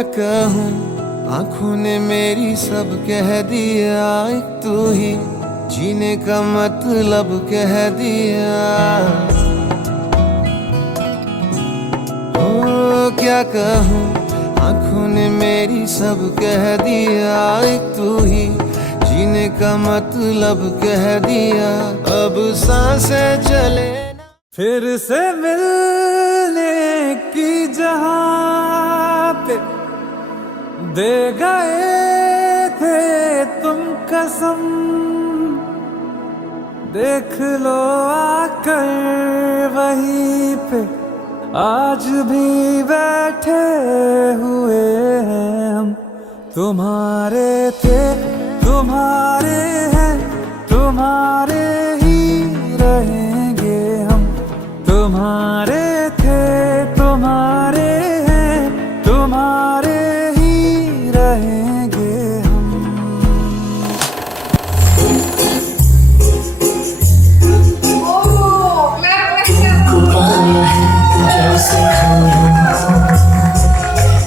क्या कहूँ, आँखों ने मेरी सब कह दिया, एक तू ही जीने का मतलब कह दिया। ओ क्या कहूँ, आँखों ने मेरी सब कह दिया, एक तू ही जीने का मतलब कह दिया। अब सांसें चले फिर से मिलने की जहाँ पे दे गए थे तुम कसम, देख लो आकर वहीं पे आज भी बैठे हुए हैं हम। तुम्हारे थे तुम्हारे हैं, तुम्हारे ही रहेंगे हम। तुम्हारे थे तुम्हारे हैं, तुम्हारे ही रहेंगे हम। तुमको पाया है तो जैसे खोया,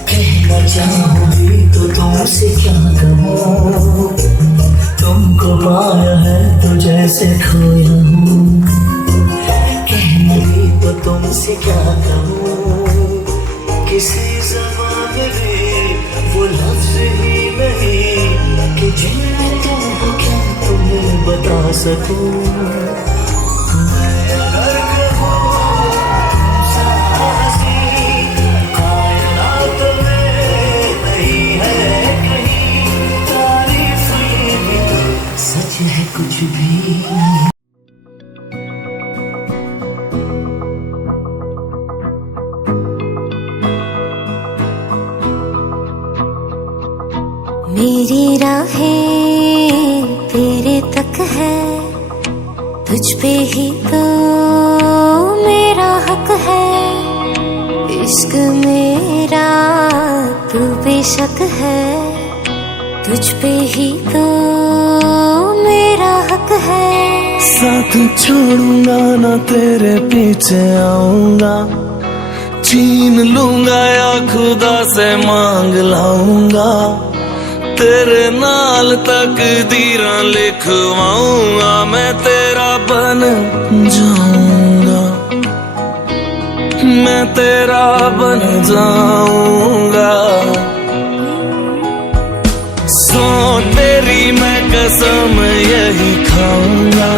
कहना चाहूंगी तो तुमसे क्या कहूँ। तुमको पाया है तो जैसे खोया हूँ, कहना भी तो तुमसे क्या कहूँ। किसी ज़बान में वो लफ्ज़ ही नहीं कि जिन्हें कहूँ क्या तुम्हें बता सकूँ। सच है कुछ भी मेरी राहें तेरे तक है, तुझ पे ही तो मेरा हक है। इश्क मेरा तू बेशक है, तुझ पे ही तो मेरा हक है। साथ छोड़ूंगा ना तेरे पीछे आऊंगा, छीन लूंगा या खुदा से मांग लाऊंगा। तेरे नाल तकदीरां लिखवाऊंगा, मैं तेरा बन जाऊंगा, मैं तेरा बन जाऊंगा। सो तेरी मैं कसम यही खाऊंगा,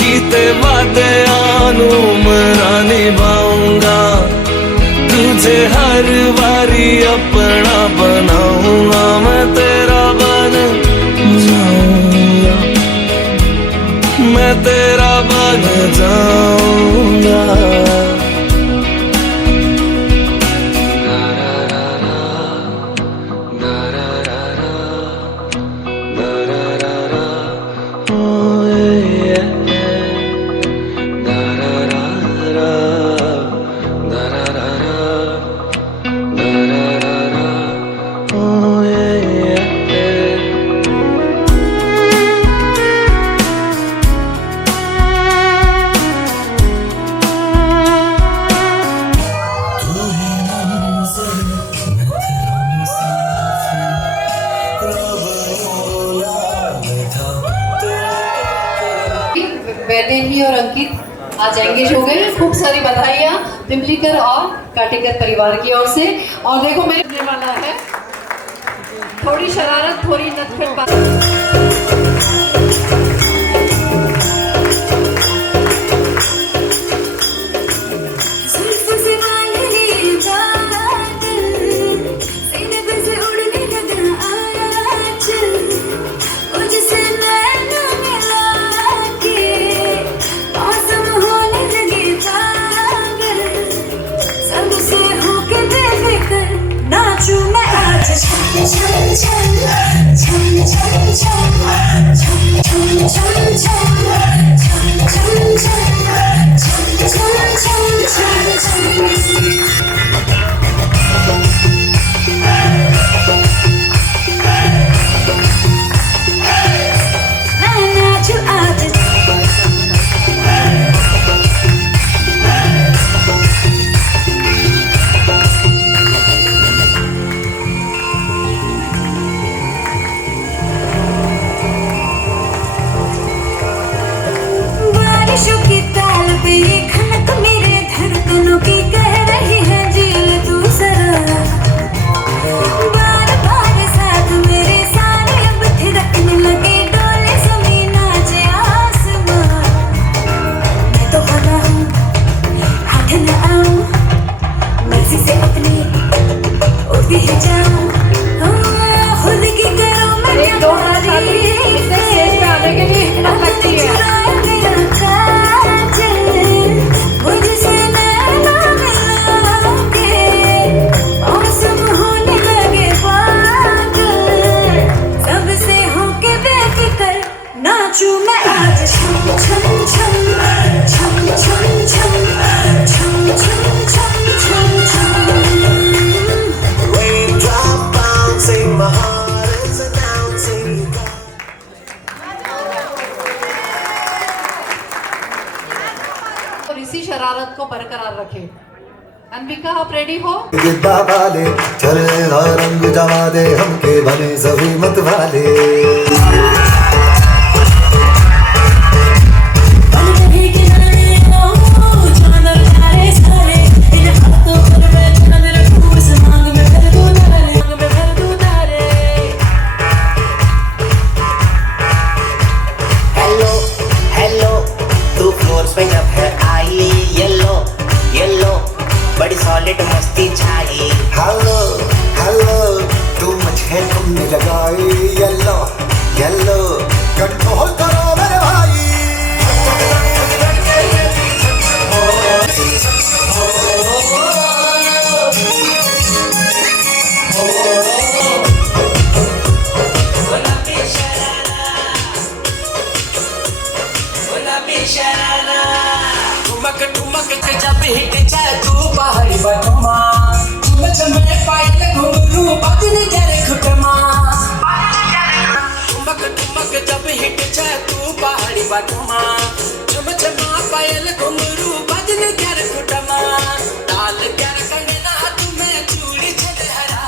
कीते वादे आनू मरा निभाऊंगा। तुझे हर बारी अपना बनाऊंगा, मैं तेरा बन जाऊंगा, मैं तेरा बन जाऊंगा। वैदेही और अंकित आज एंगेज हो गए। खूब सारी बधाइयाँ पिंपलीकर और काटेकर परिवार की ओर से। और देखो मैं करने वाला है थोड़ी शरारत, थोड़ी नटखट बात। रखे। अनविका आप रेडी हो? गिद्दा वाले चले रंग जमा दे हमके बने सभी मत वाले। हेलो हेलो तू फ्लोर पे जब है आई येलो येलो बड़ी सॉलिड मस्ती छाई। हेलो हेलो तू मुझे तुमने लगाई येलो येलो कंट्रोल करो मेरे भाई। ठुमक ठुमक के जब हिट जाए तू पहाड़ी बटमा झुम झुमे पायल घुंघरू बजने जरे घुटमा। ठुमक ठुमक जब हिट जाए तू पहाड़ी बटमा झुम झुमा पायल घुंघरू बजने जरे घुटमा। ताल कर कंगना तुम्हें चूड़ी छलहरा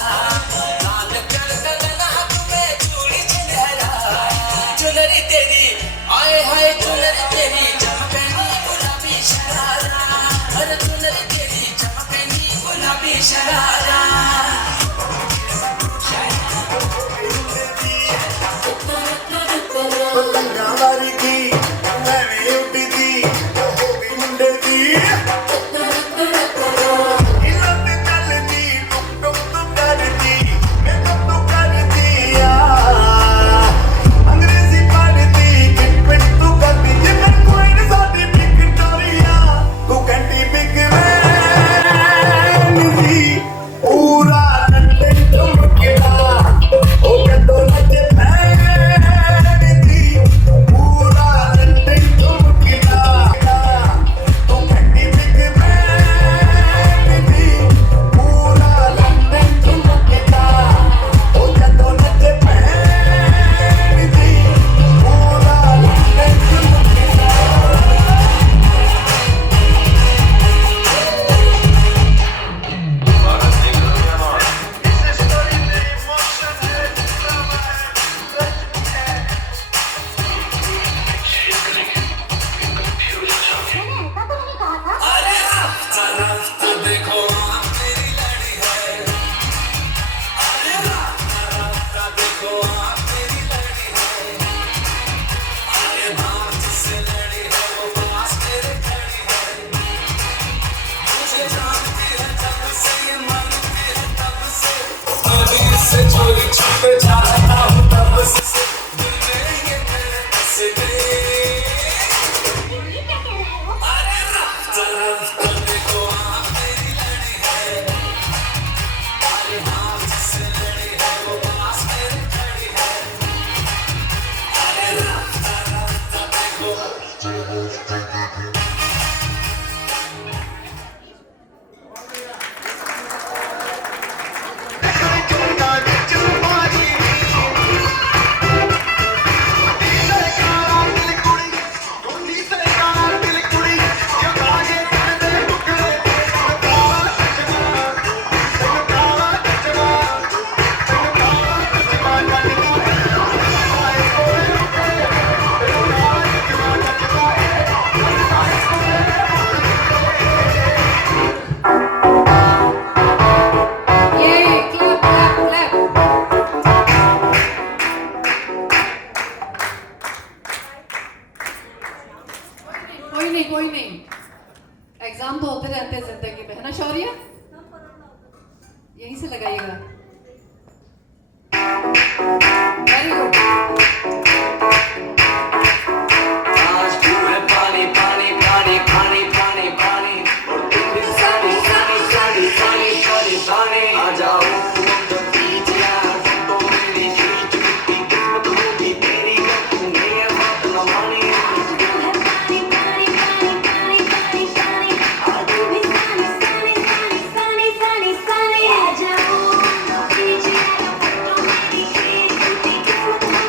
ताल कर कंगना तुम्हें चूड़ी छलहरा। चुनरी तेरी आए हाय चुनरी तेरी चमकनी गुलाबी शरारा अरे चुनरी तेरी चमकनी गुलाबी शरारा। पतंगा वाली की मैं भी उड़ी थी वो भी मुंडे थी हिलत चलती टुक टुक टुक करती मैं तो करती अंग्रेजी पढ़ती किट पिट तू करती ये मैं कोई साथी विक्टोरिया तू कंटी बिग वैन थी पूरा नंदन चमकेला ओ के तो नचे फैन थी पूरा नंदन चमकेला तू कंटी बिग वैन थी पूरा नंदन चमकेला ओ के तो नचे फैन थी पूरा नंदन चमकेला। अरे रफ्ता रफ्ता देखो आप मेरी लड़ी है अरे रफ्ता रफ्ता देखो आप मेरी लड़ी है अरे भाव जिससे लड़ी है वो पास मेरे खड़ी है। मुझे जानती है जब से ये मानती है तब से अभी इससे चोरी छुप जाता हूँ तब से दिल में ये मेरे बस गई। अरे रफ्ता रफ्ता देखो आप मेरी लड़ी है अरे भाव जिससे लड़ी है वो पास मेरे खड़ी है अरे रफ्ता रफ्ता देखो। ये क्लैप क्लैप क्लैप। कोई नहीं एग्जाम तो होते रहते हैं जिंदगी में है ना शौर्य? यहीं से लगाइएगा। Very good. आज तू है पानी पानी पानी पानी पानी पानी और तुम भी सानी सानी सानी सानी पानी पानी आ जाओ तो बीच यार तो मेरी खींच मिट्टी किस्मत होगी तेरी कर तूने ये बात न मानी। Sunny, sunny, sunny, sunny, sunny, sunny, sunny, sunny, sunny, sunny, sunny, sunny, sunny, sunny, sunny, sunny, sunny,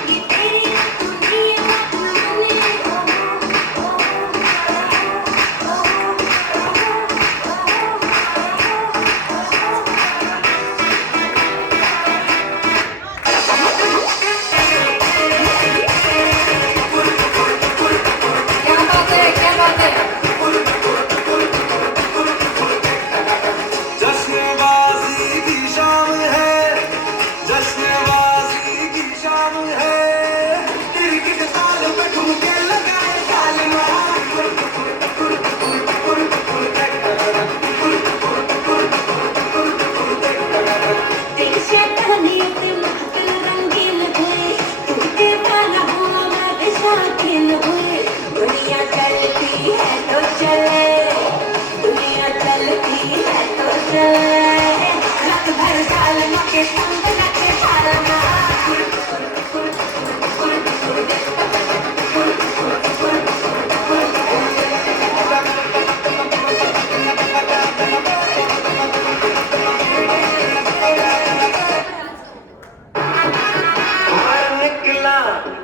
निकला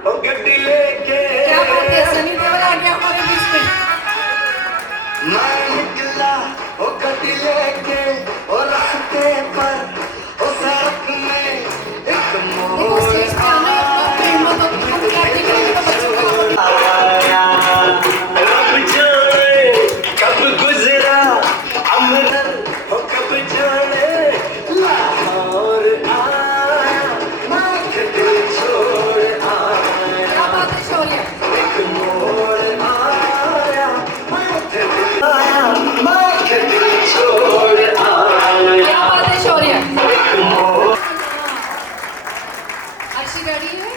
ओ गड्डी लेके क्या बात है, सनी देओल आ गया हमारे बीच में। मैं निकला ओ गड्डी लेके ओ रास्ते पर ओ सड़क में एक देखो मोड़ स्टेज पे आना है, अपना तो हिम्मत होती है, हम क्लैपिंग करेंगे तो बच्चों को आया। कब जाने कब गुजरा अमरन ओ कब जाने लाहौर आया मैं दिल छोड़ आया क्या बात है शौर्य। एक मोड़ आया मैं दिल आया मैं दिल छोड़ आया क्या बात है शौर्य। एक मोड़ अर्शी रेडी है।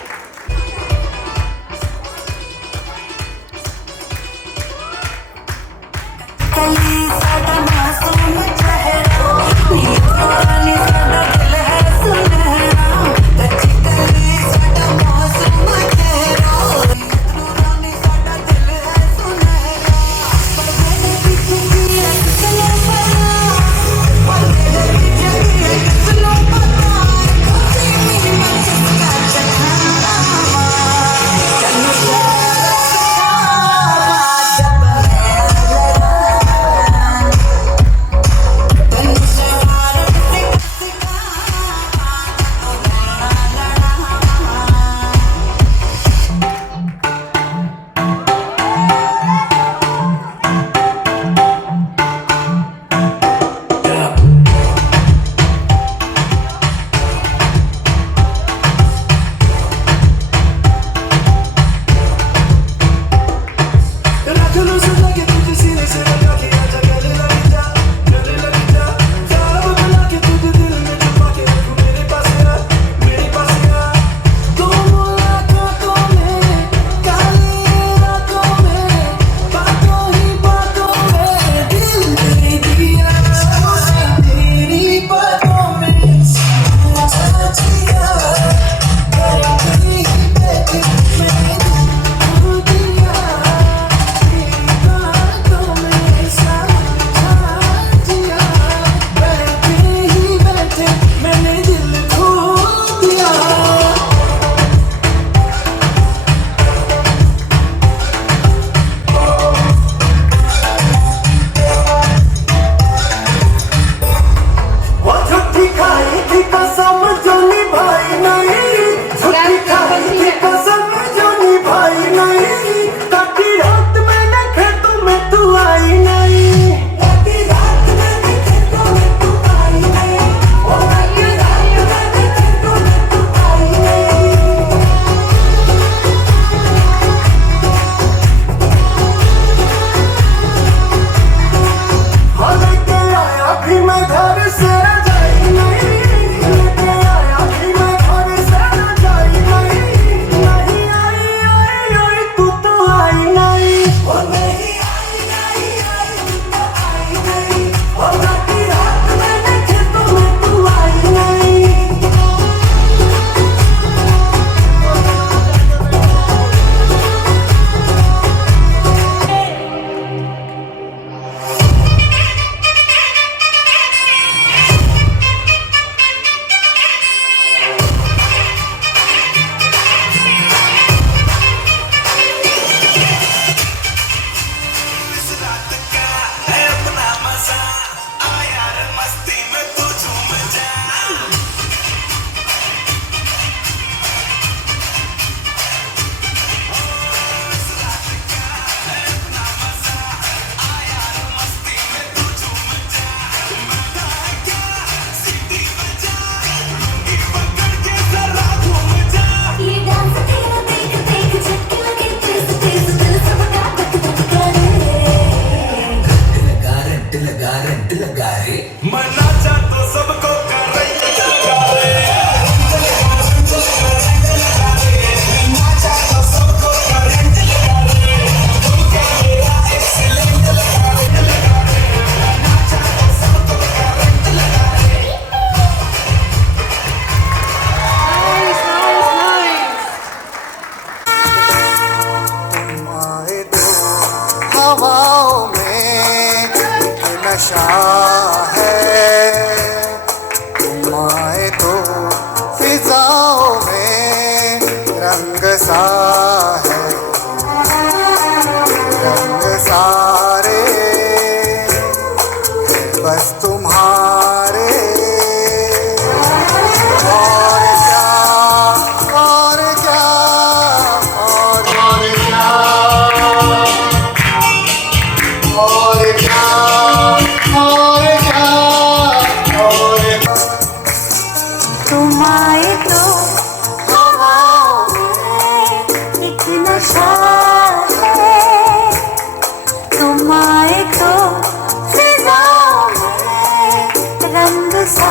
सा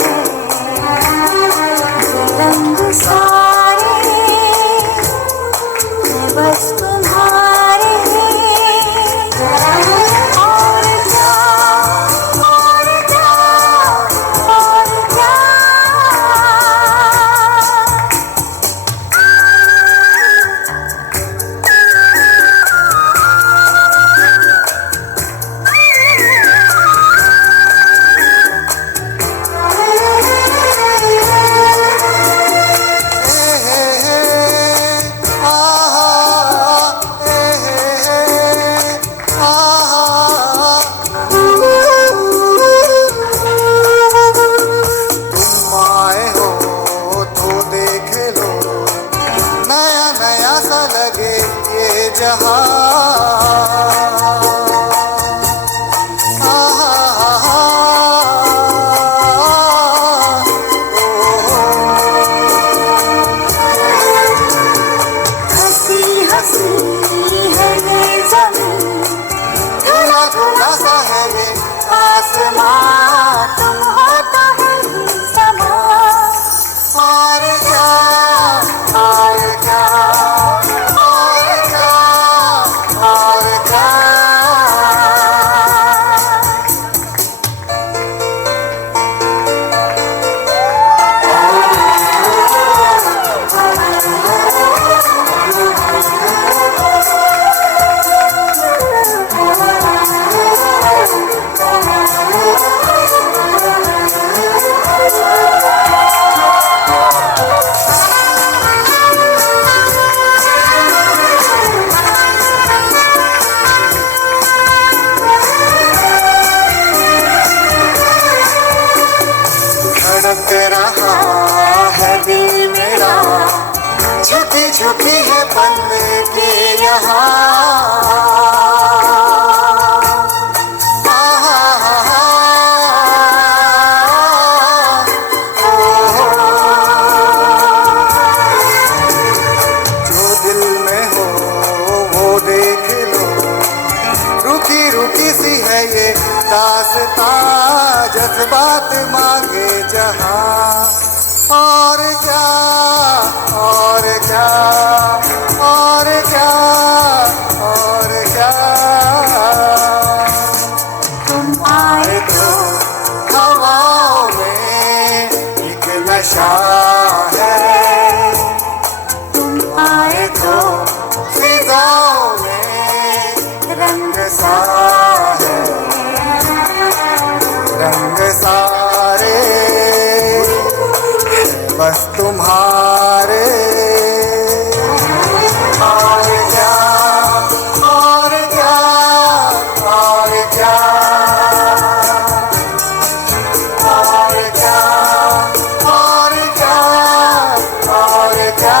है रंग सारे मैं बस तुम्हारे और क्या और क्या और क्या झुकी है बन के यहाँ जो दिल में हो वो देख लो, रुकी रुकी सी है ये दास्तां, जज्बात मांगे जहाँ और क्या और क्या और क्या और क्या। तुम आए तो हवाओं में एक नशा है, तुम आए तो फिजाओं में रंग सा है, रंग सारे बस तुम्हारे और क्या और क्या और क्या और क्या और क्या और क्या।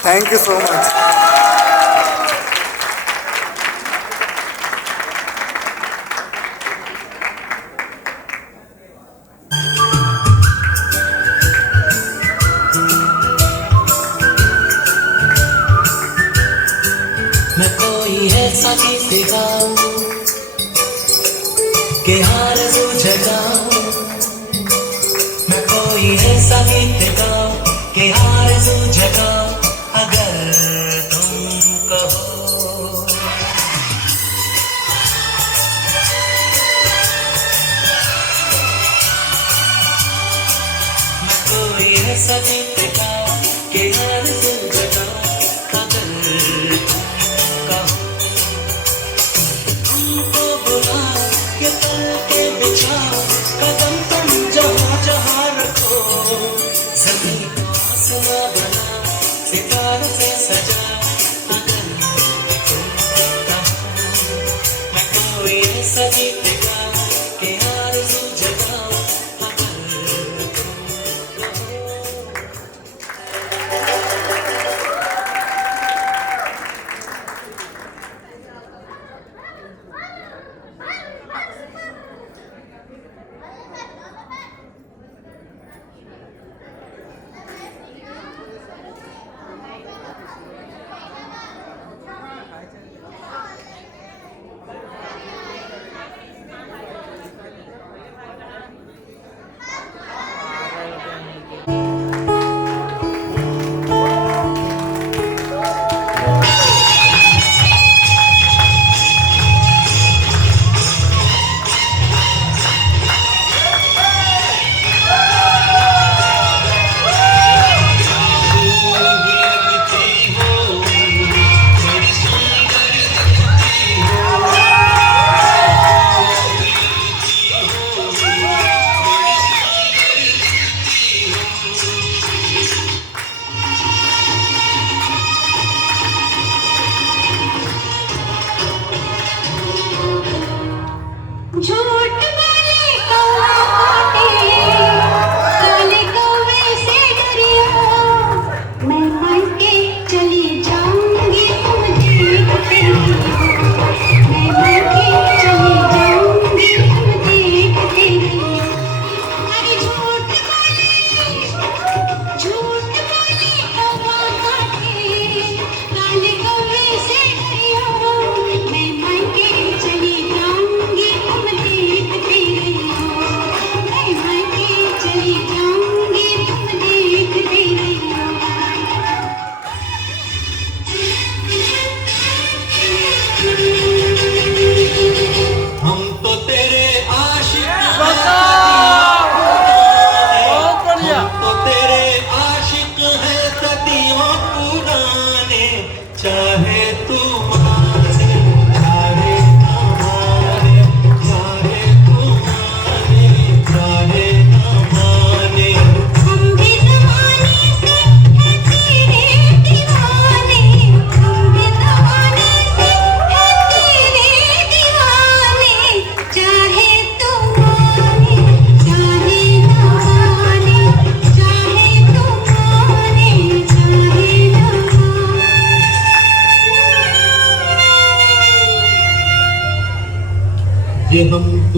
Thank you so much. मैं कोई ऐसा गीत गाऊं कि आरज़ू जगाऊं, मैं कोई ऐसा गीत गाऊं कि आरज़ू जगाऊं, अगर तुम कहो। मैं कोई ऐसा गीत गाऊं कि आरज़ू जगाऊं, अगर तुम कहो। तुमको बुलाओ ये पल के बिछाओ, कदम तुम जहाँ जहाँ रखो, ज़मीन को आसमां बनाओ, सितारों से सजाओ, अगर तुम कहो। मैं कोई ऐसा गीत गाऊं कि आरज़ू जगाऊं, अगर तुम कहो।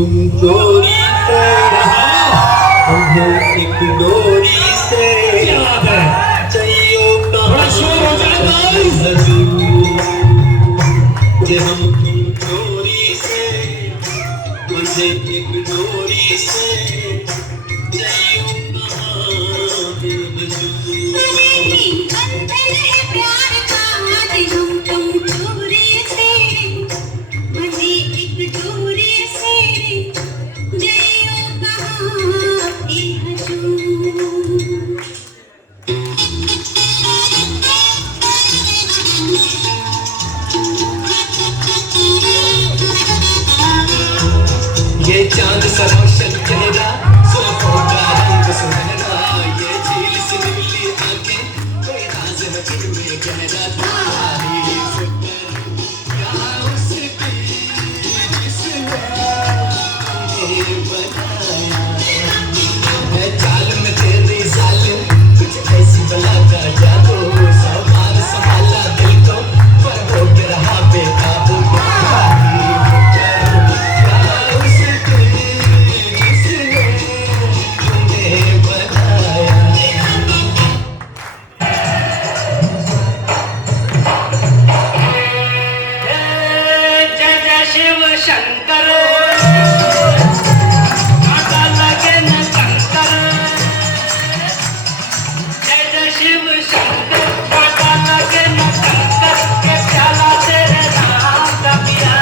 तुम चोरी से तुम्हें एक डोरी से चाहिए थोड़ा शोर हो जाए जे हम तुम चोरी से मुझे एक डोरी से चाहिए प्यार का दिल तुम चोरी से मुझे एक डोरी से जइयो कहाँ पे हजूर ये चांद सा रोशन चेहरा जुल्फों का रंग सुनहरा ये झील सी नीली आंखें कोई राज है दिल में गहरा तारीफ क्या उसकी जिसने ये बनाया है चाल में तेरी जालिम कुछ ऐसी बला का जादू संभाल संभाला दिल को पर हो के रहा बेकाबू शिव शंकर माता लगे न शंकर जय जय शिव शंकर माता लगे न शंकर के प्याला तेरे नाम का पिया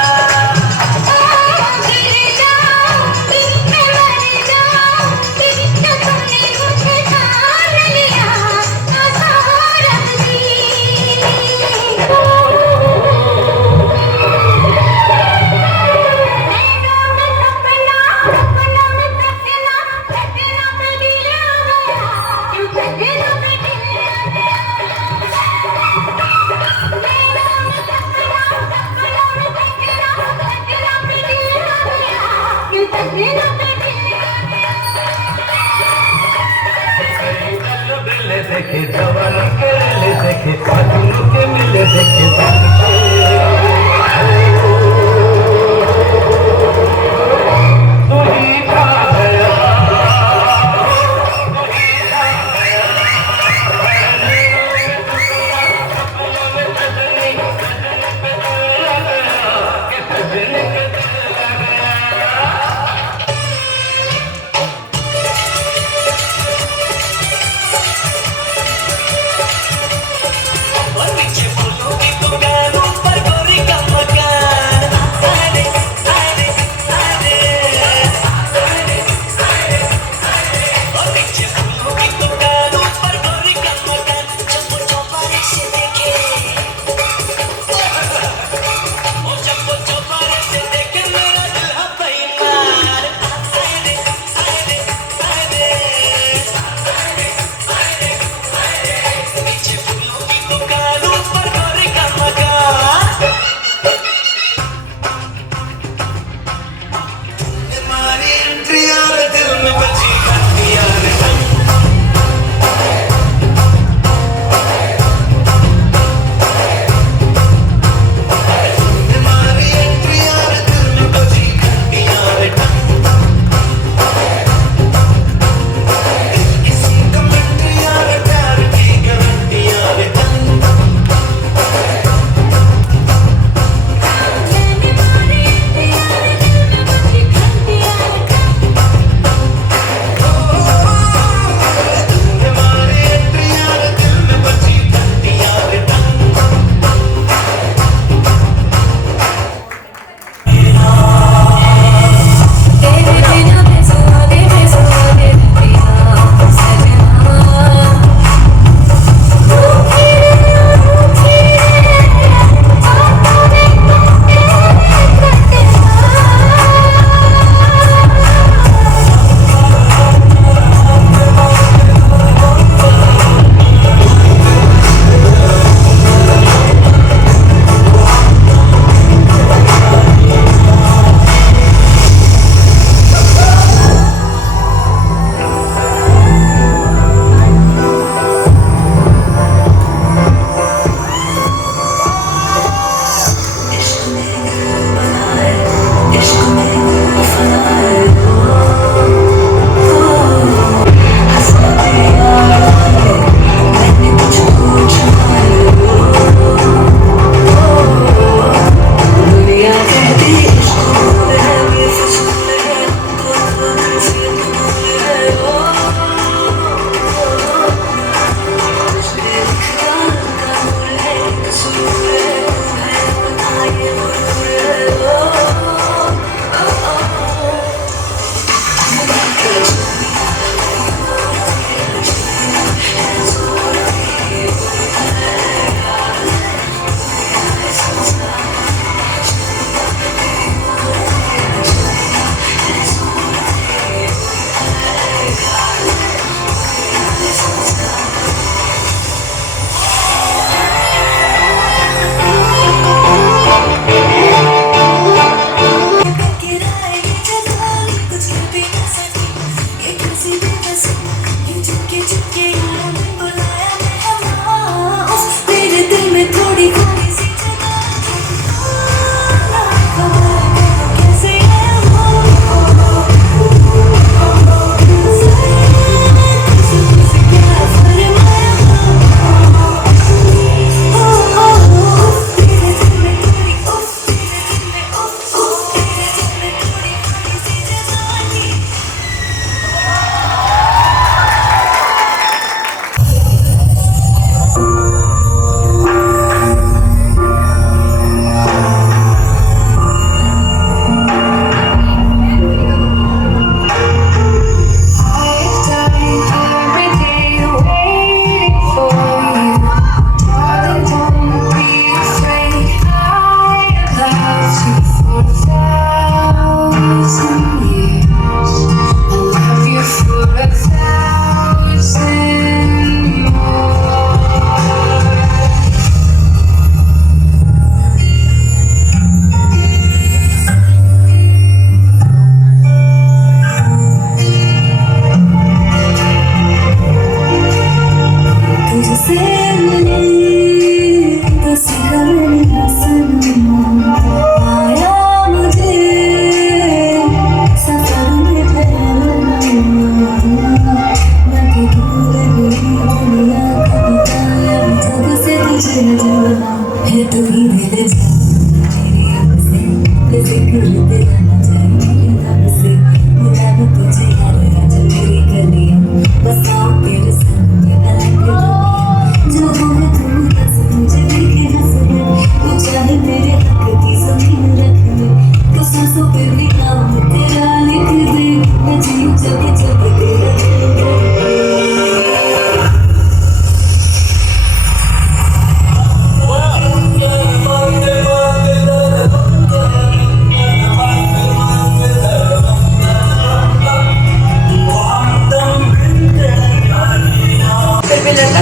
गिर जाओ दिल में मर जाओ दिल का तुमने मुझे जान लिया आसार देखे जवान के ले देखे साधुन के मिले देखे बन के तू ही खा गया नीचे फूलों की दुकान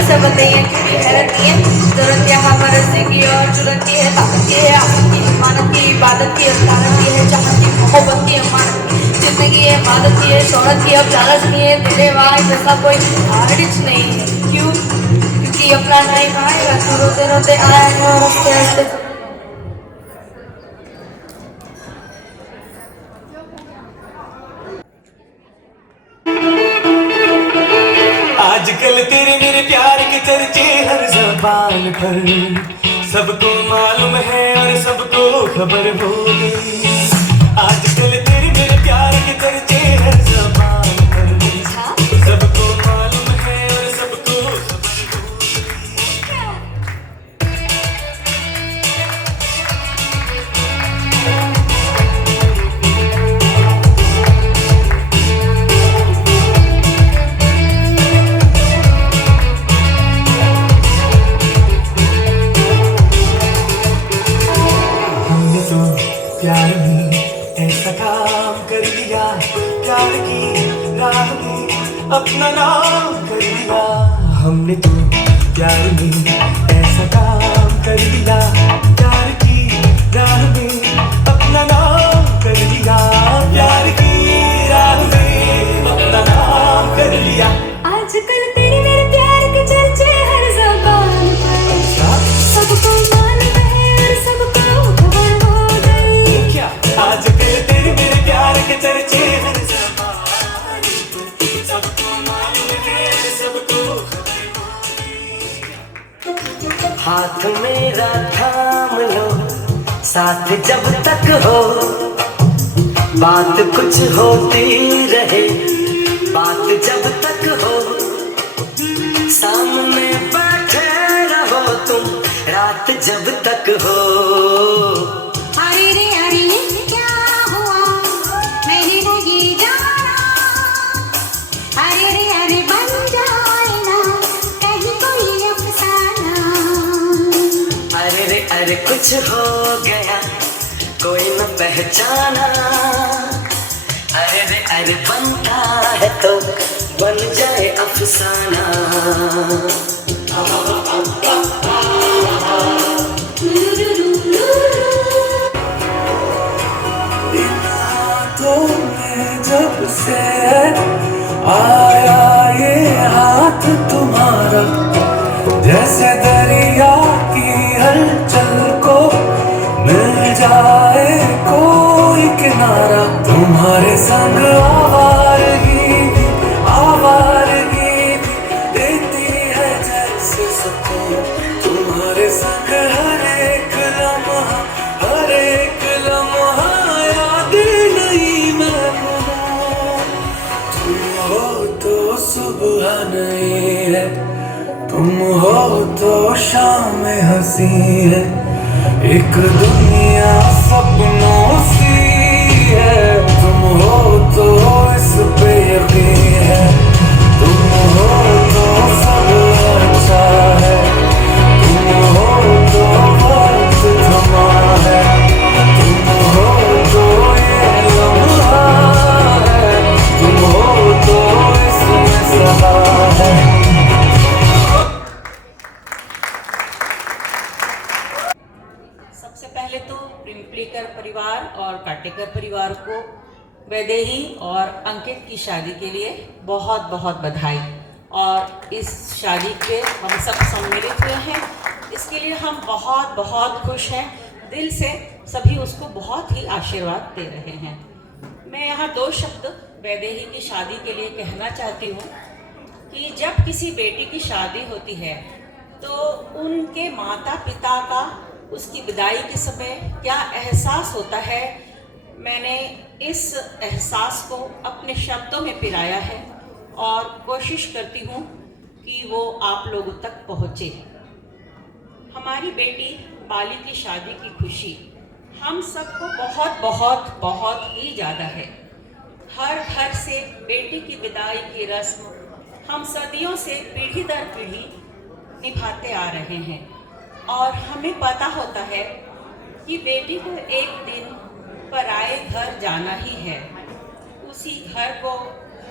सब बताइए क्योंकि हैरत नहीं है जरूरत यहाँ बरसने की और जरूरत की है ताकत की है आपत की अमानत की इबादत की अदालत की है चाहत की मोहब्बत की अमानत की जिंदगी है इबादत की है शोहरत की अब लालच नहीं है दिले वार जैसा कोई आर्टिस्ट नहीं है क्यों क्योंकि अपना टाइम आएगा तो रोते रोते आएगा और हंसते हंसते आजकल तेरे मेरे प्यार के चर्चे हर ज़बान पर सबको मालूम है और सबको खबर हो गई आजकल तेरे मेरे प्यार के चर्चे हर ज़बान पर सबको मालूम है और सबको खबर हो हमने तो प्यार में ऐसा काम कर लिया प्यार की राह में अपना नाम कर लिया हमने तो प्यार में ऐसा काम कर लिया प्यार की राह में अपना नाम कर लिया प्यार की राह में अपना नाम कर लिया आजकल तेरे मेरे प्यार के चर्चे हर ज़बान पर सबको मालूम है और सबको खबर हो गई क्या आजकल तेरे मेरे प्यार के चर्चे हर ज़बान पर सबको मालूम है सबको हाथ मेरा थाम लो साथ जब तक हो बात कुछ होती रहे बात जब तक हो सामने बैठे रहो तुम रात जब तक हो अरे रे अरे क्या हुआ मैंने नहीं जाना अरे रे अरे बन जाए ना कहीं कोई अफसाना अरे रे अरे कुछ हो गया कोई न पहचाना अरे रे अरे बनता है तो बन जाए अफसाना हाथों में जब से आया ये हाथ तुम्हारा जैसे दरिया की हलचल को मिल जाए कोई किनारा तुम्हारे संग आवारगी भी देती है जैसे सुकून तुम्हारे संग हर एक लम्हा याद नहीं मैं भूलूं तुम हो तो सुबह नहीं है तुम हो तो शाम हंसी है एक दुनिया सपनों सी है तुम हो तो इस पे यकीन है तुम हो तो सब अच्छा है तुम हो तो वक्त थमा है तुम हो तो ये लम्हा है तुम हो तो इसमें सदा है सबसे पहले तो पिंपलीकर परिवार और काटेकर परिवार को वैदेही और अंकित की शादी के लिए बहुत बहुत बधाई और इस शादी के हम सब सम्मिलित हुए हैं इसके लिए हम बहुत बहुत खुश हैं दिल से सभी उसको बहुत ही आशीर्वाद दे रहे हैं मैं यहाँ 2 शब्द वैदेही की शादी के लिए कहना चाहती हूँ कि जब किसी बेटी की शादी होती है तो उनके माता पिता का उसकी विदाई के समय क्या एहसास होता है मैंने इस एहसास को अपने शब्दों में पिराया है और कोशिश करती हूँ कि वो आप लोगों तक पहुँचे हमारी बेटी बाली की शादी की खुशी हम सबको बहुत बहुत बहुत ही ज़्यादा है हर घर से बेटी की विदाई की रस्म हम सदियों से पीढ़ी दर पीढ़ी निभाते आ रहे हैं और हमें पता होता है कि बेटी को एक दिन पराए घर जाना ही है उसी घर को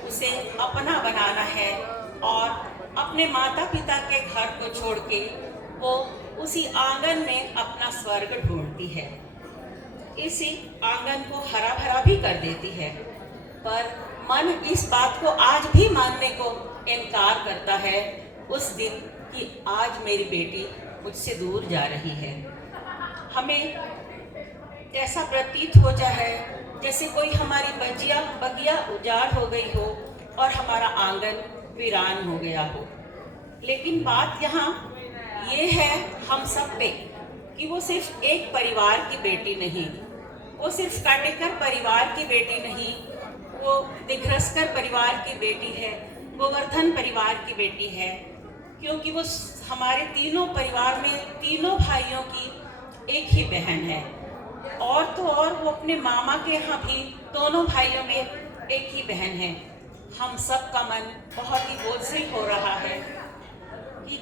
उसे अपना बनाना है और अपने माता पिता के घर को छोड़ के वो उसी आंगन में अपना स्वर्ग ढूंढती है। इसी आंगन को हरा भरा भी कर देती है, पर मन इस बात को आज भी मानने को इनकार करता है उस दिन कि आज मेरी बेटी मुझसे दूर जा रही है। हमें ऐसा प्रतीत होता है जैसे कोई हमारी बगिया उजाड़ हो गई हो और हमारा आंगन वीरान हो गया हो। लेकिन बात यहाँ ये है हम सब पे कि वो सिर्फ एक परिवार की बेटी नहीं, वो सिर्फ काटेकर परिवार की बेटी नहीं, वो दिघरसकर परिवार की बेटी है, गोवर्धन परिवार की बेटी है, क्योंकि वो हमारे तीनों परिवार में तीनों भाइयों की एक ही बहन है। और तो और वो अपने मामा के यहाँ भी दोनों भाइयों में एक ही बहन है। हम सब का मन बहुत ही बोझिल हो रहा है कि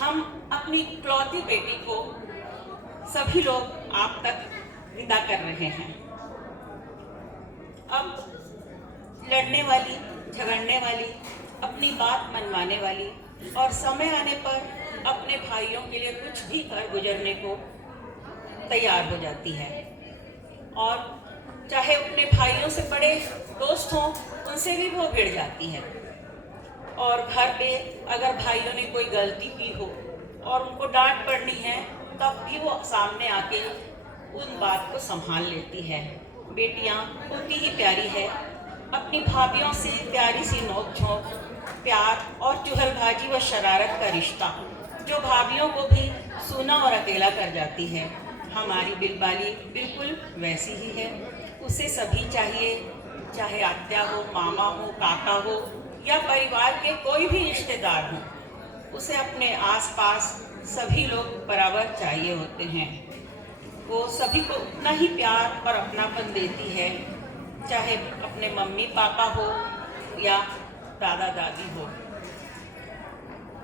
हम अपनी इकलौती बेटी को सभी लोग आप तक विदा कर रहे हैं। अब लड़ने वाली, झगड़ने वाली, अपनी बात मनवाने वाली और समय आने पर अपने भाइयों के लिए कुछ भी कर गुजरने को तैयार हो जाती है। और चाहे अपने भाइयों से बड़े दोस्त हों, उनसे भी वो भिड़ जाती है। और घर पे अगर भाइयों ने कोई गलती की हो और उनको डांट पड़नी है, तब भी वो सामने आके उन बात को संभाल लेती है। बेटियां होती ही प्यारी है, अपनी भाभियों से प्यारी सी नोक झोंक, प्यार और चुहलबाजी व शरारत का रिश्ता जो भाभियों को भी सूना और अकेला कर जाती है। हमारी बिलबाली बिल्कुल वैसी ही है। उसे सभी चाहिए, चाहे आत्या हो, मामा हो, काका हो या परिवार के कोई भी रिश्तेदार हो, उसे अपने आसपास सभी लोग बराबर चाहिए होते हैं। वो सभी को उतना ही प्यार और अपनापन देती है, चाहे अपने मम्मी पापा हो या दादा दादी हो।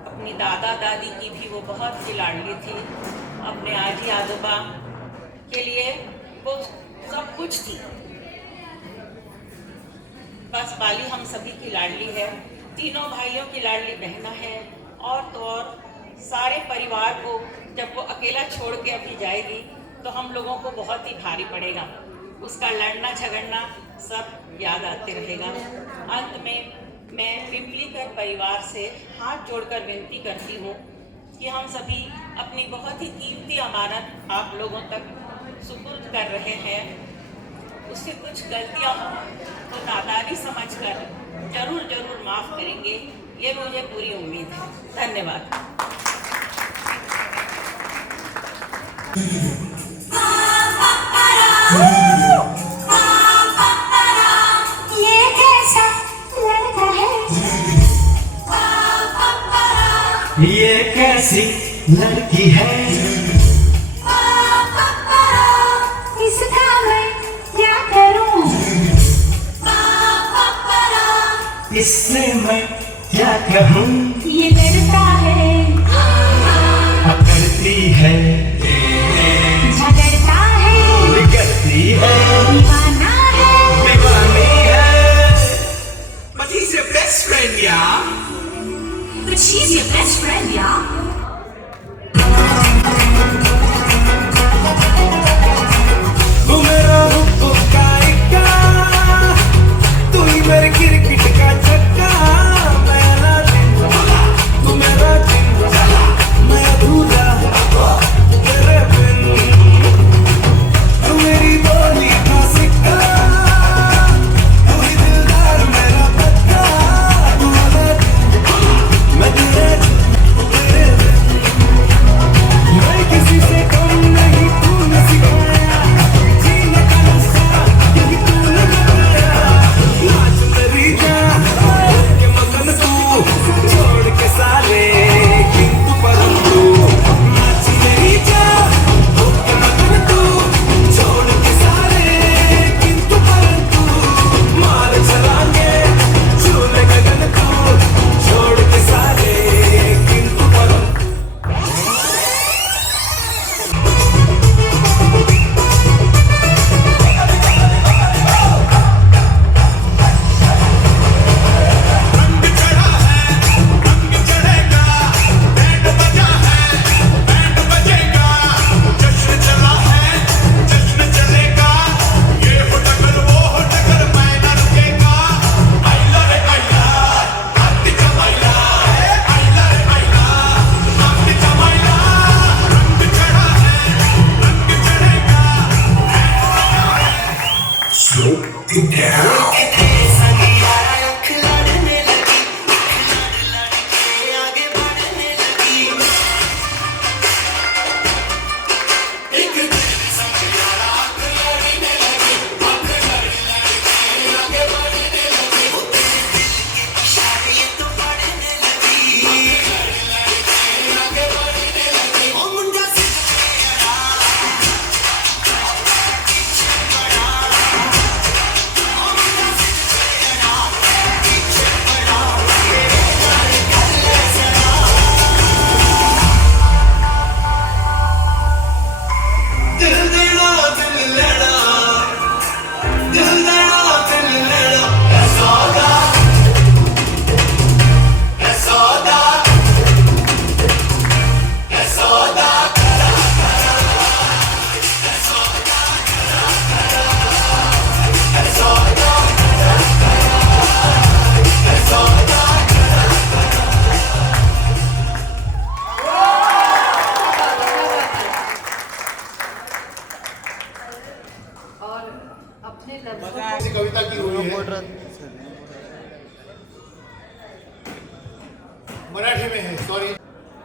अपनी दादा दादी की भी वो बहुत ही लाडली थी। अपने आजी आजोबा के लिए वो सब कुछ थी। बस बाली हम सभी की लाडली है, तीनों भाइयों की लाडली बहना है। और तो और सारे परिवार को जब वो अकेला छोड़ के अभी जाएगी तो हम लोगों को बहुत ही भारी पड़ेगा। उसका लड़ना झगड़ना सब याद आते रहेगा। अंत में मैं पिंपलीकर परिवार से हाथ जोड़कर विनती करती हूँ कि हम सभी अपनी बहुत ही कीमती अमानत आप लोगों तक सुपुर्द कर रहे हैं। उससे कुछ गलतियाँ हों तो नादानी समझकर जरूर माफ़ करेंगे, ये मुझे पूरी उम्मीद है। धन्यवाद। ये कैसा लड़का है, ये कैसी लड़की है, इसका मैं क्या करूं, इससे मैं क्या कहूँ। ये लड़ता है, पकड़ती है, झगड़ता है, बिगड़ती है, दीवाना है, दीवानी है। But he's your best friend, yeah. but she's your best friend, yeah. तू मेरा हुक्का काइका, तू ही मेरे क्रिकेट का छक्का, मेरा दिन, तू मेरा दिन, मैं अधूरा तेरे बिन। तू मेरी बोली का सिक्का, तू ही दिलदार मेरा पक्का, तू वाला दिन, मैं तेरे बिन।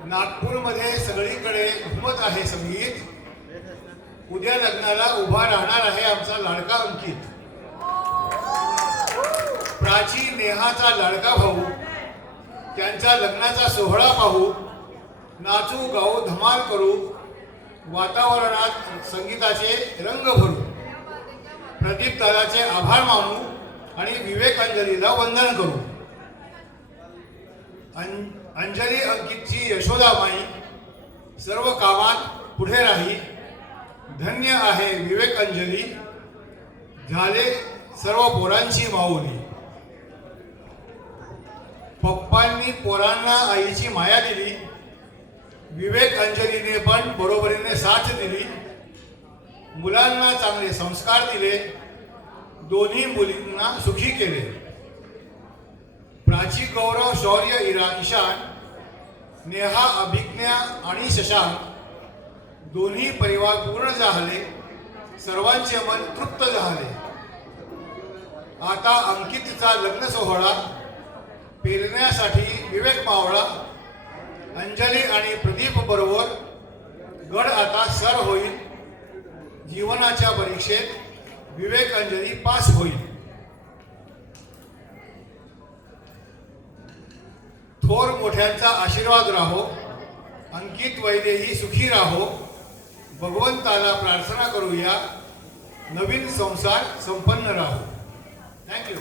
नागपूरमध्ये सगळीकडे घुमत आहे संगीत. उद्या लग्नाला उभा राहणार आहे आमचा लाडका अंकित. प्राची नेहाचा लाडका भाऊ, त्यांच्या लग्नाचा सोहळा पाहू, नाचू गाऊ धमाल करू, वातावरणात संगीताचे रंग भरू, प्रदीप दादाचे आभार मानू आणि विवेकांजलीला वंदन करू. अंजली अंकितची यशोदामाई सर्व कामात पुढे राही. धन्य आहे विवेकांजली, झाले सर्व पोरांची माऊली. पप्पांनी पोरांना आईची माया दिली, विवेक अंजलीने पण बरोबरीने साथ दिली. मुलांना चांगले संस्कार दिले, दोन्ही मुलींना सुखी केले. प्राची गौरव शौर्य ईशान, नेहा अभिज्ञा आणि शशांक दोन्ही परिवार पूर्ण झाले, सर्वांचे मन तृप्त झाले. आता अंकितचा लग्न सोहळा पेरण्यासाठी विवेक मावळा, अंजली आणि प्रदीप बरोबर गड आता सर होईल. जीवनाच्या परीक्षेत विवेक अंजली पास होईल. थोर मोठ्यांचा आशीर्वाद राहो, अंकित वैदेही सुखी राहो. भगवंताला प्रार्थना करूया, नवीन संसार संपन्न राहो. थँक्यू.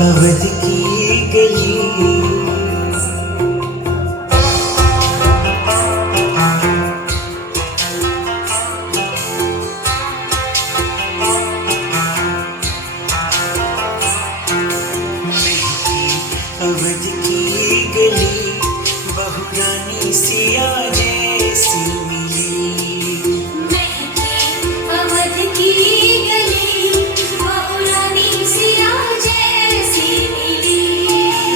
अवध की गली अवध की गली बहुरानी सिया जैसी मिली. अवध की गली बहुरानी सिया जैसी मिली.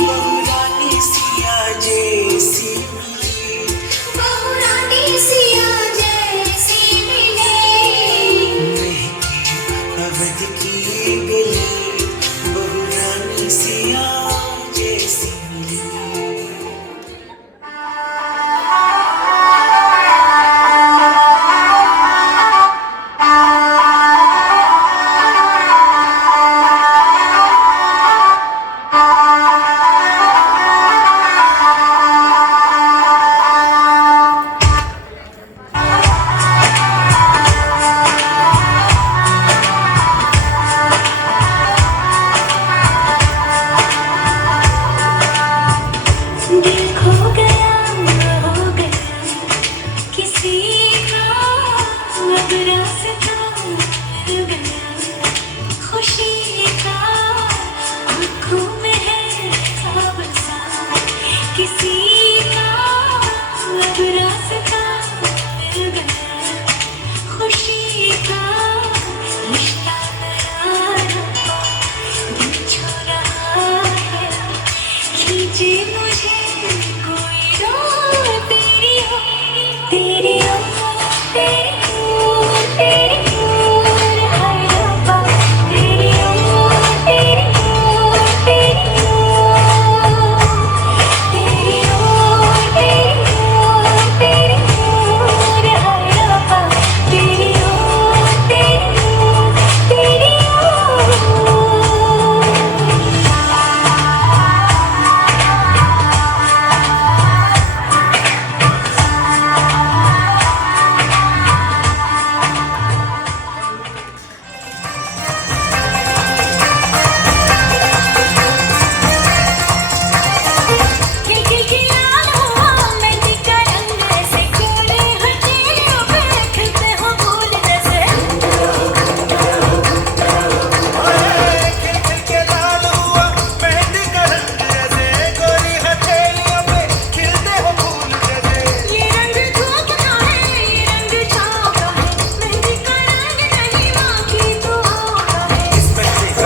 बहुरानी सिया जैसी मिली. बहुरानी सिया जैसी मिली. अवध की गली बहुरानी सिया जैसी मिली. दिल खो गया हो गया किसी का अब रास्ता मिल गया. खुशी का आँखों में है सब सा किसी का अब रास्ता मिल गया.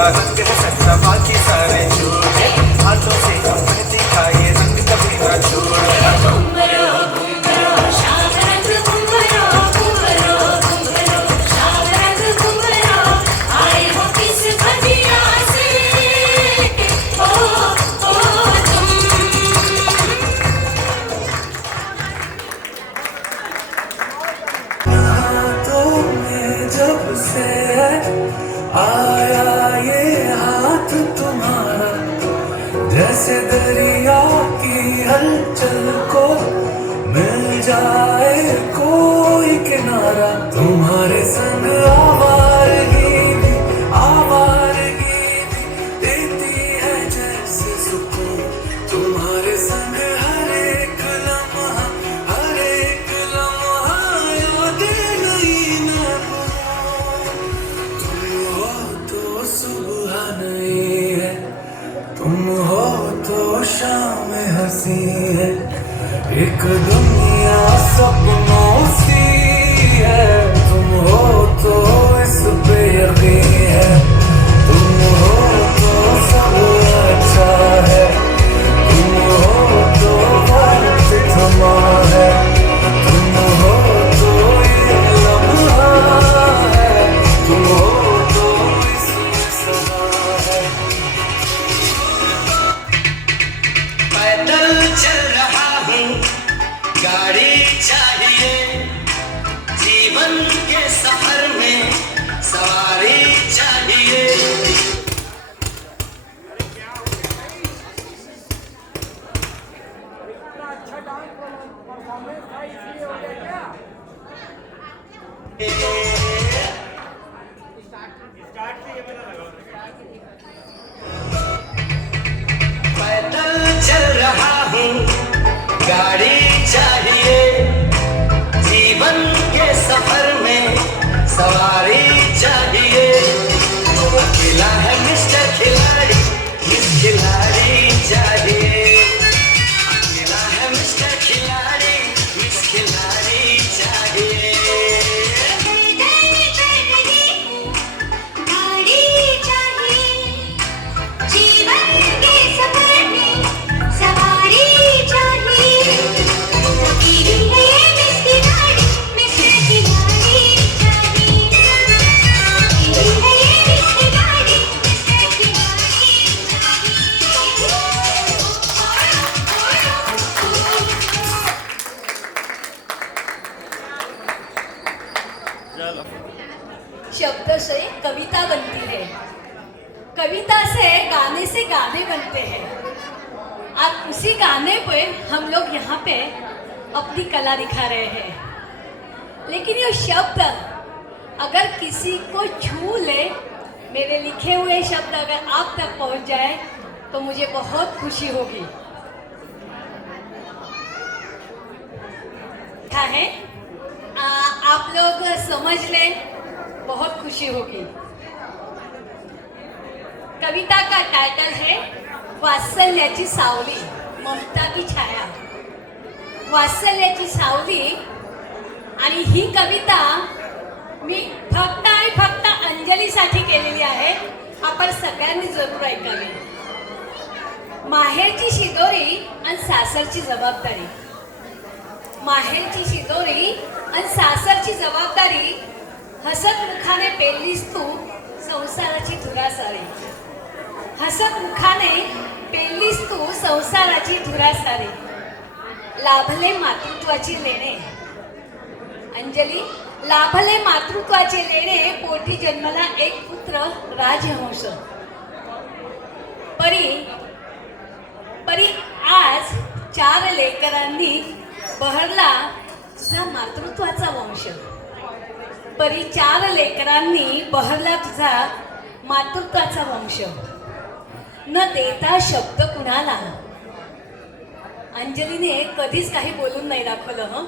रंग है सच्चा बाकी सारे झूठे हाथों से अपने दिखाए रंग कभी ना छोड़ हाथों में जब से आया ये हाथ तुम्हारा जैसे दरिया की हलचल को मिल जाए कोई किनारा तुम्हारे संग आवारगी भी देती है जैसे सुकून तुम्हारे संग हर एक लम्हा याद नहीं मैं भूलूं तुम हो तो सुबह नहीं है तुम हो तो शाम हंसी है एक दुनिया सपनों सी है तुम हो तो इस पे यकीन है तुम हो तो सब अच्छा है तुम हो तो वक्त थमा है तुम हो तो ये लम्हा है तुम हो तो इसमें समा है पैदल चल रहा हूँ गाड़ी चाहिए जीवन के सफर में सवारी चाहिए पैदल चल रहा हूँ गाड़ी चाहिए जीवन के सफर में सवारी चाहिए अकेला है मिस्टर खिलाड़ी मिस खिलाड़ी चाहिए अकेला है मिस्टर खिलाड़ी मिस खिलाड़ी चाहिए गाड़ी चाहिए जीवन के सफर में सवारी चाहिए अकेली है मिस खिलाड़ी मिस खिलाड़ी चाहिए अकेली है मिस खिलाड़ी मिस शब्द से कविता बनती है, कविता से गाने बनते हैं और उसी गाने पे हम लोग यहाँ पे अपनी कला दिखा रहे हैं। लेकिन ये शब्द अगर किसी को छू ले, मेरे लिखे हुए शब्द अगर आप तक पहुँच जाए तो मुझे बहुत खुशी होगी। क्या है आप लोग समझ लें, बहुत खुशी होगी। कविता का टाइटल है वात्सल्याची सावली, ममता की छाया। वात्सल्याची सावली आणि ही कविता मी फक्त आणि फक्त अंजलीसाठी केलेली आहे, आपण सगळ्यांनी जरूर ऐकावी। माहेरची शिदोरी आणि सासरची जबाबदारी, माहेरची शिदोरी आणि सासरची जबाबदारी, हसत मुखाने पेललीस तू संसाराची धुरासारी, हसत मुखाने पेललीस तू संसाराची धुरासारी, लाभले मातृत्वाची लेणे, अंजली लाभले मातृत्वाचे लेणे, पोटी जन्मला एक पुत्र राजहंस। परी आज 4 लेकरांनी बहरला तुझा मातृत्वाचा वंश, परी 4 लेकरांनी बहरला तुझा मातृत्वाचा वंश, न देता शब्द कुणाला। अंजलीने कधीच काही बोलून नाही दाखवलं हं,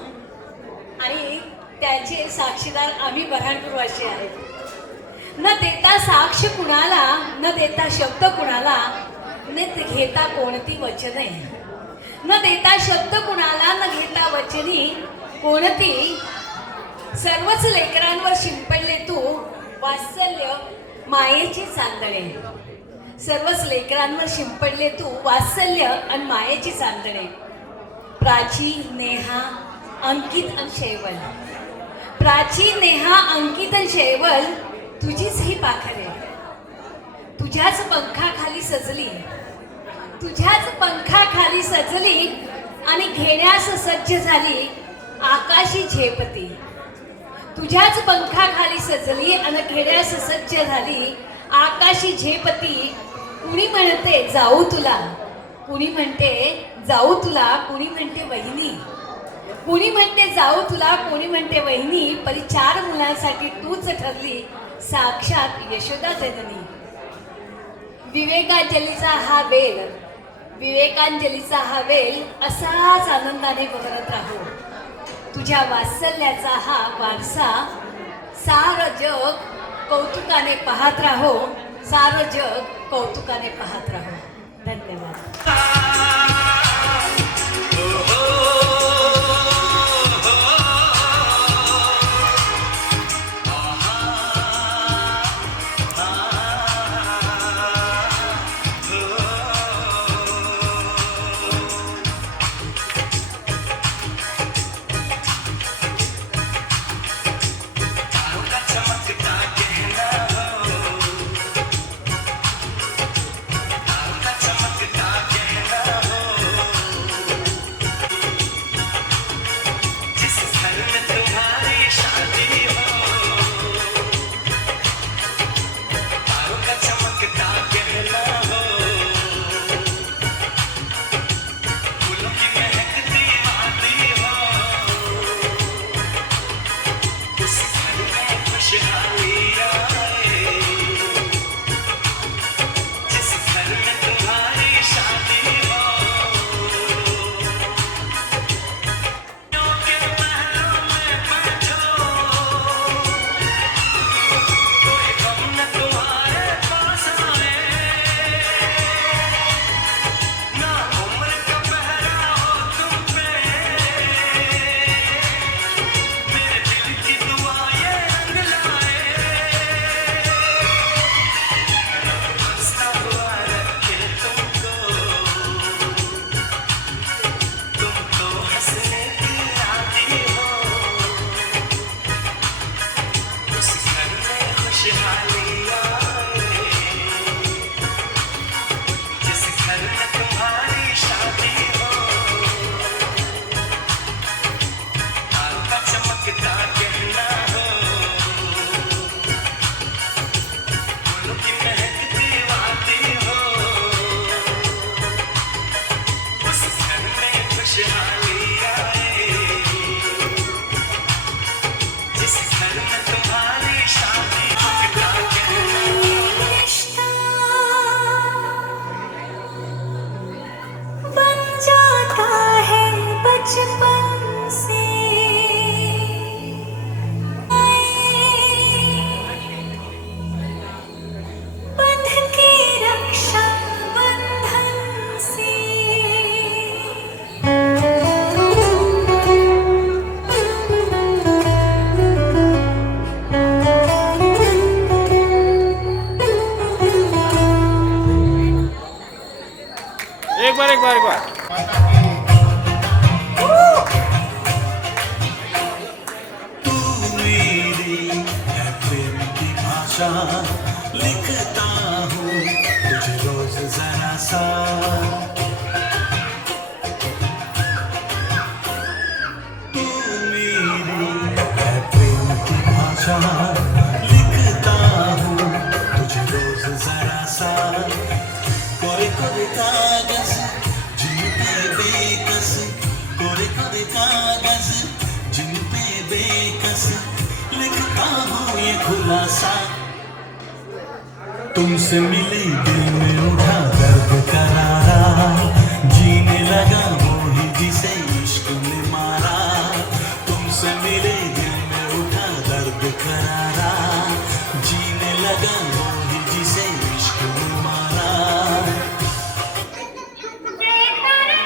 आणि त्याचे साक्षीदार आम्ही बऱ्हाणपूरवासी आहेत। न देता साक्ष कुणाला, न देता शब्द कुणाला, न घेता कोणती वचने, न देता शब्द कुणाला, न घेता वचनी कोणती, सर्वच लेकरांवर शिंपडले तू वात्सल्य मायेची चांदणे. सर्वच लेकरांवर शिंपडले तू वात्सल्य आणि मायेची चांदणे. प्राची, नेहा, अंकित आणि शैवल. प्राची, नेहा, अंकित आणि शैवल तुझीच ही पाखरे. तुझ्याच पंखाखाली सजली, तुझ्याच पंखाखाली सजली आणि घेण्यास सज्ज झाली आकाशी झेपती. तुझ्याच पंखाखाली सजली आणि घेण्यास सज्ज झाली आकाशी झेपती. कुणी म्हणते जाऊ तुला, कुणी म्हणते जाऊ तुला, कुणी म्हणते वहिनी. कुणी म्हणते जाऊ तुला, कोणी म्हणते वहिनी. परी 4 मुलांसाठी तूच ठरली साक्षात यशोदा जननी. विवेकांजलीचा हा वेल, विवेकांजलीचा हा वेल असाच आनंदाने बहरत राहू. तुझ्या वात्सल्याचा हा वारसा सारं जग कौतुकाने पाहत राहो. सारं जग कौतुकाने पाहत राहो. धन्यवाद. एक बार तू मेरी है प्रेम की भाषा, लिखता हूँ तुझे रोज जरा सा. तू मेरी है प्रेम की भाषा, लिखता हूँ तुझे रोज जरा सा. कोरे कोरे कागज जिन पे बेकस, कोरे कोरे कागज जिन पे बेकस, लिखता हूँ ये खुलासा. तुमसे मिली दिल में उठा दर्द करारा, जीने लगा वो ही जिसे इश्क ने मारा. तुमसे मिले दिल में उठा दर्द करारा, जीने लगा वो ही जिसे इश्क ने मारा. छुप गए तारे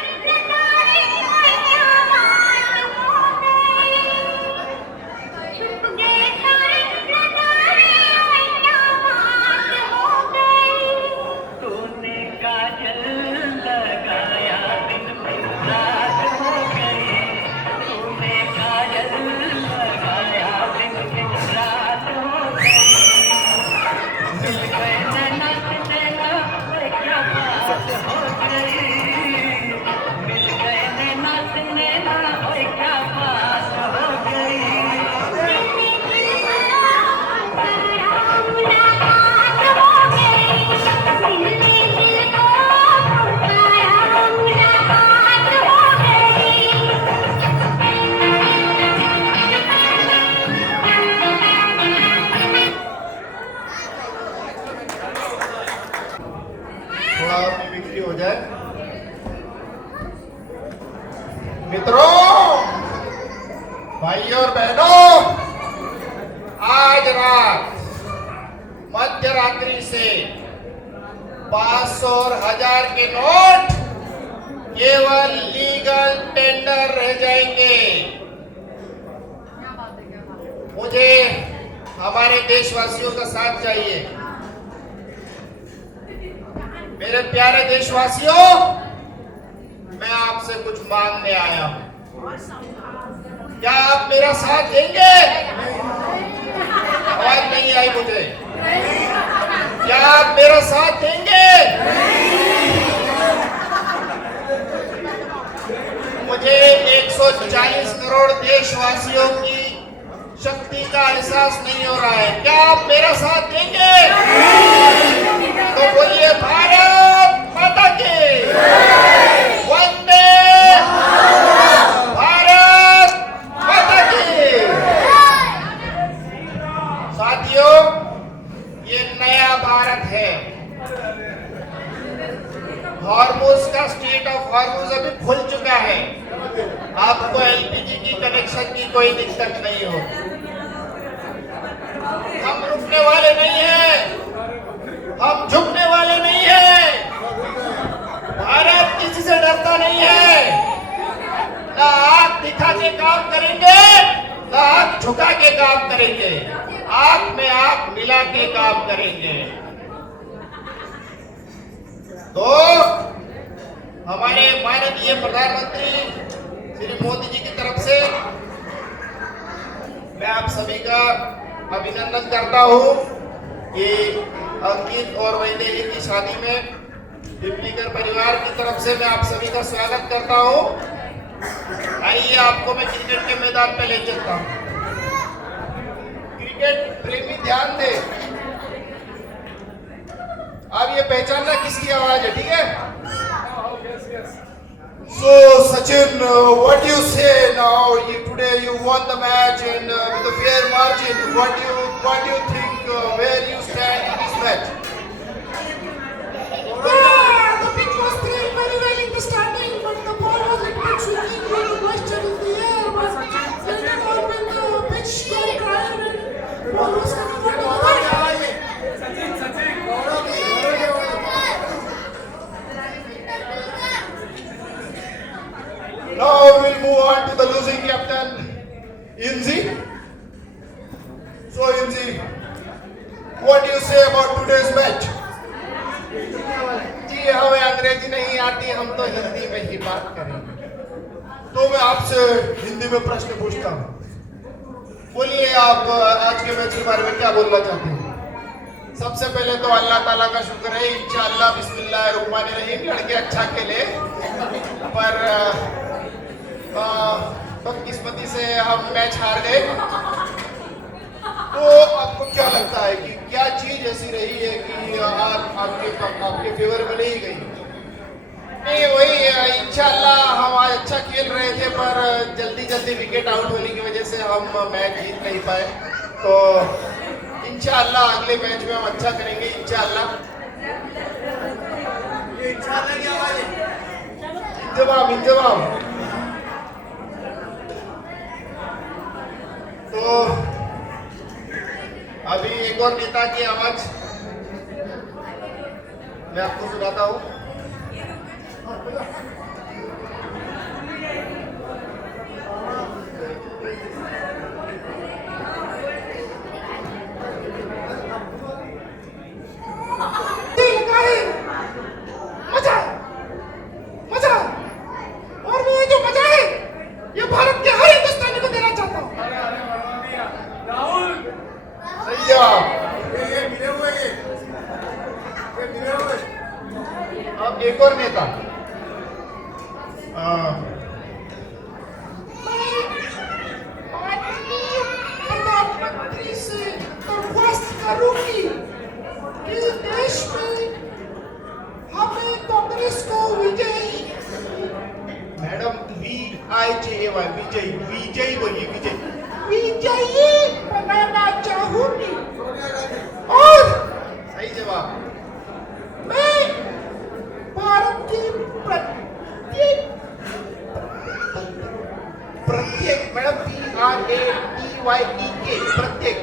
मध्य रात्रि से 500 और 1000 के नोट केवल लीगल टेंडर रह जाएंगे। मुझे हमारे देशवासियों का साथ चाहिए। मेरे प्यारे देशवासियों, मैं आपसे कुछ मांगने आया हूं। क्या आप मेरा साथ देंगे? आवाज नहीं आई मुझे। क्या आप मेरा साथ देंगे? मुझे 140 करोड़ देशवासियों की शक्ति का एहसास नहीं हो रहा है। क्या आप मेरा साथ देंगे? तो बोलिए भारत माता की वंदे भारत माता की। साथियों, ये नया भारत है। हॉर्मुज का स्टेट ऑफ हॉर्मुज अभी खुल चुका है। आपको एलपीजी की कनेक्शन की कोई दिक्कत नहीं हो। हम रुकने वाले नहीं हैं, हम झुकने वाले नहीं हैं। भारत किसी से डरता नहीं है। ना आंख दिखा के काम करेंगे, ना आंख झुका के काम करेंगे। आंख में आंख मिला के काम करेंगे। तो हमारे माननीय प्रधानमंत्री श्री मोदी जी की तरफ से मैं आप सभी का अभिनंदन करता हूं कि अंकित और वैदेही की शादी में पिपलीकर परिवार की तरफ से मैं आप सभी का स्वागत करता हूं। आइए आपको मैं क्रिकेट के मैदान पे ले चलता हूं। क्रिकेट प्रेमी ध्यान दे। अब ये पहचानना किसकी आवाज है, ठीक है? So Sachin, what do you say now? Today you won the match and with a fair margin. What do you think? Where you stand in this match? Yeah, the pitch was playing very well in the starting, but the ball was a bit swinging when the question in the air. But later on, when the pitch sheer cried and ball was coming out of the way. Now we'll move on to the losing captain, Inzi. So Inzi, what do you say about today's match? जी हमें अंग्रेजी नहीं आती, हम तो हिंदी में ही बात करेंगे। तो मैं आपसे हिंदी में प्रश्न पूछता हूँ। बोलिए आप आज के मैच के बारे में क्या बोलना चाहते हैं? सबसे पहले तो अल्लाह ताला का शुक्र है, इंशाअल्लाह बिस्मिल्लाहिर्रहमानिर्रहीम लड़के अच्छा खेले, पर बदकिस्मती से हम मैच हार गए। तो आपको क्या लगता है कि क्या चीज ऐसी रही है कि आपके फेवर में नहीं गई? नहीं, वही इंशाअल्लाह हम आज अच्छा खेल रहे थे, पर जल्दी विकेट आउट होने की वजह से हम मैच जीत नहीं पाए। तो इंशाअल्लाह अगले मैच में हम अच्छा करेंगे। इंशाअल्लाह की आवाज है। इंजमाम। तो अभी एक और नेता की आवाज मैं आपको सुनाता हूँ। मजा और ये जो मजा है ये भारत के हर हिंदुस्तानी को देना चाहता हूँ। सही जवाब। अब एक और नेता। प्रधानमंत्री से दरख्वास्त करूंगी कि देश में हमें कांग्रेस को विजयी, मैडम विजयी बोलिए, विजयी बनाना चाहूंगी। और सही जवाब। मैं भारत की प्रत्येक मैडम PRATYEK प्रत्येक